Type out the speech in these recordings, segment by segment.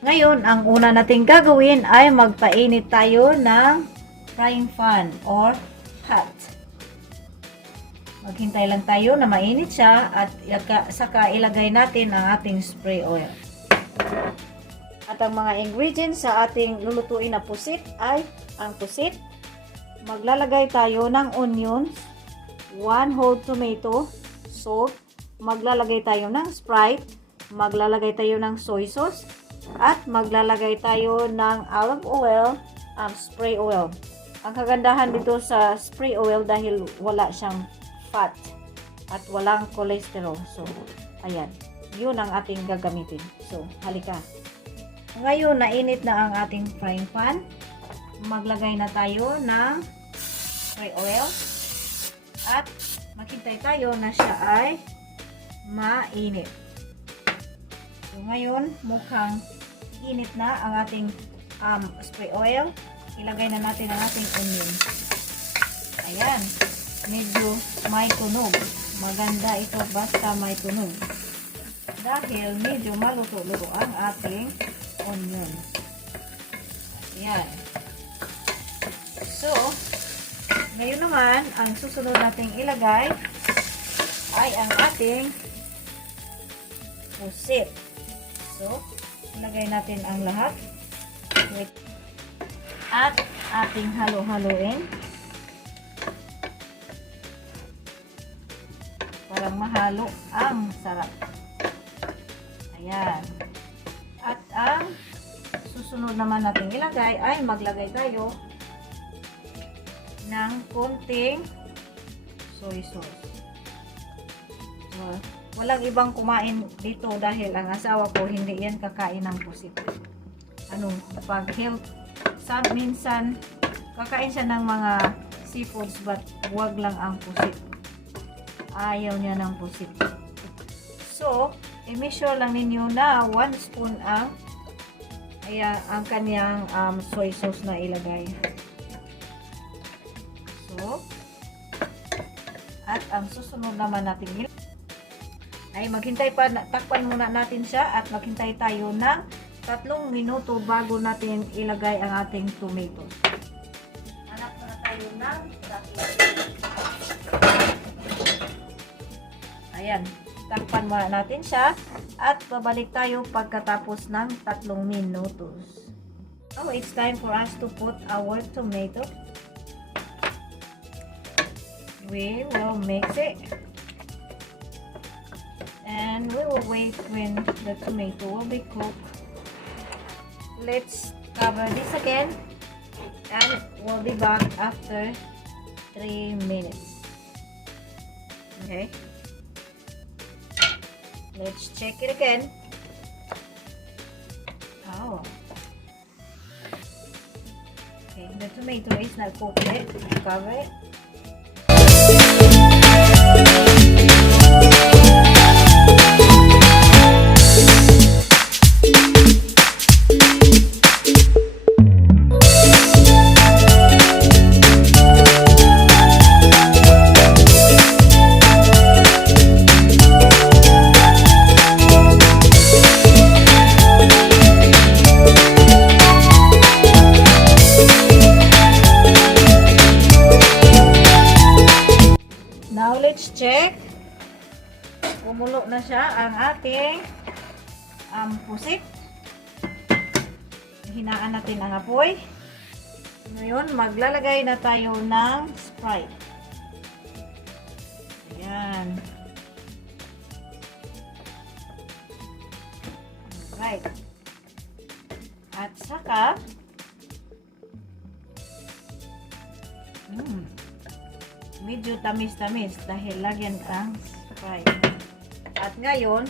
Ngayon, ang una nating gagawin ay magpainit tayo ng frying pan or hot. Maghintay lang tayo na mainit siya at saka ilagay natin ang ating spray oil. At ang mga ingredients sa ating lulutuin na pusit ay ang pusit. Maglalagay tayo ng onions, 1 whole tomato, salt, maglalagay tayo ng sprite, maglalagay tayo ng soy sauce, at maglalagay tayo ng olive oil, spray oil. Ang kagandahan dito sa spray oil dahil wala siyang fat at walang cholesterol. So, ayan. Yun ang ating gagamitin. So, halika. Ngayon, nainit na ang ating frying pan. Maglagay na tayo ng spray oil. At maghintay tayo na siya ay mainit. So, ngayon, mukhang init na ang ating spray oil. Ilagay na natin ang ating onion. Ayan. Medyo may tunog. Maganda ito basta may tunog. Dahil medyo maluto-luto ang ating onion. Ayan. So, ngayon naman, ang susunod nating ilagay ay ang ating pusit. So, ilagay natin ang lahat. At ating halo-haloin. Para mahalo ang sarap. Ayan. At ang susunod naman natin ilagay ay maglagay tayo ng konting soy sauce. So, walang ibang kumain dito dahil ang asawa ko hindi yan kakain ng pusit. Pag health, minsan kakain siya ng mga seafoods but wag lang ang pusit. Ayaw niya ng pusit. So, i-measure lang ninyo na 1 spoon ang kanyang soy sauce na ilagay. So, at ang susunod naman natin ay maghintay pa, takpan muna natin siya at maghintay tayo ng 3 minuto bago natin ilagay ang ating tomato. Hanap muna tayo ng ayan, takpan muna natin siya at babalik tayo pagkatapos ng 3 minutos. Oh, it's time for us to put our tomato. We will mix it. And we will wait when the tomato will be cooked. Let's cover this again and we'll be back after 3 minutes. Okay, let's check it again. Oh, okay, the tomato is not cooked yet. Cover it. Let's check. Kumulo na siya ang ating pusit. Hinaan natin ang apoy. Ngayon, maglalagay na tayo ng sprite. Ayan. Alright. At saka medyo tamis-tamis dahil lagyan ang sprite. At ngayon,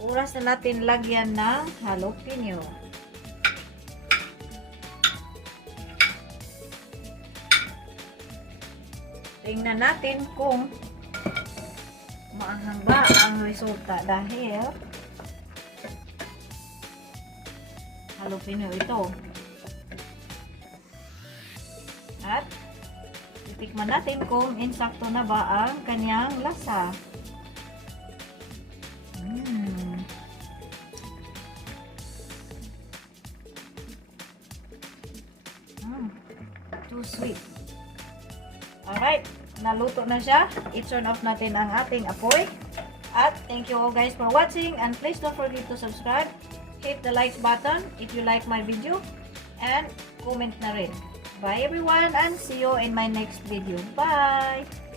oras na natin lagyan ng jalapeno. Tingnan natin kung maanghang ba ang resulta dahil jalapeno ito. At titikman natin kung insakto na ba ang kanyang lasa. Too sweet. Alright, naluto na siya. I-turn off natin ang ating apoy. At thank you all guys for watching, and please don't forget to subscribe. Hit the like button if you like my video, and comment na rin. Bye everyone, and see you in my next video. Bye!